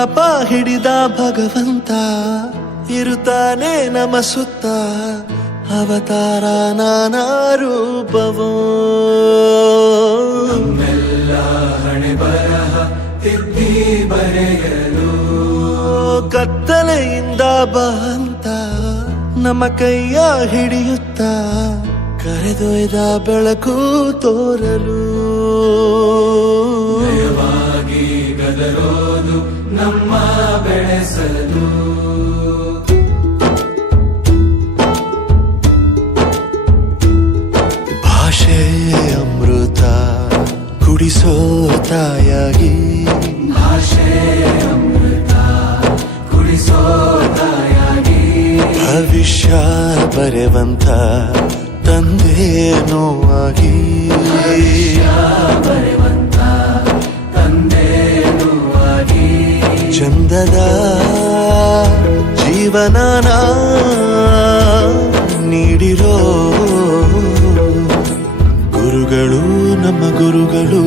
ವಿಶ್ವಪ ಹಿಡಿದ ಭಗವಂತ ಇರುತ್ತಾನೆ ನಮ ಸುತ್ತ ಅವತಾರ ನಾನಾ ರೂಪವೋ ನಮ್ಮೆಲ್ಲ ಹಣೆ ಬರಹ ತಿದ್ದಿ ಬರೆಯಲು ಕತ್ತಲೆಯಿಂದ ಬಂತ ನಮ್ಮ ಕೈಯ ಹಿಡಿಯುತ್ತ ಕರೆದೊಯ್ದ ಬೆಳಕು ತೋರಲು ನಯವಾಗಿ ಗದರೋದು ನಮ್ಮ ಬೆಳೆಸಲು ಭಾಷೆ ಅಮೃತ ಕುಡಿಸೋ ತಾಯಾಗಿ ಭಾಷೆ ಅಮೃತ ಕುಡಿಸೋ ತಾಯಾಗಿ ಭವಿಷ್ಯ ಬರೆವಂತ ತಂದೇನೋ ಆಗಿ ಬರೆವಂತ ತಂದೇನೂ ಆಗಿ ಚಂದದ ಜೀವನನ ನೀಡಿರೋ ಗುರುಗಳು ನಮ್ಮ ಗುರುಗಳು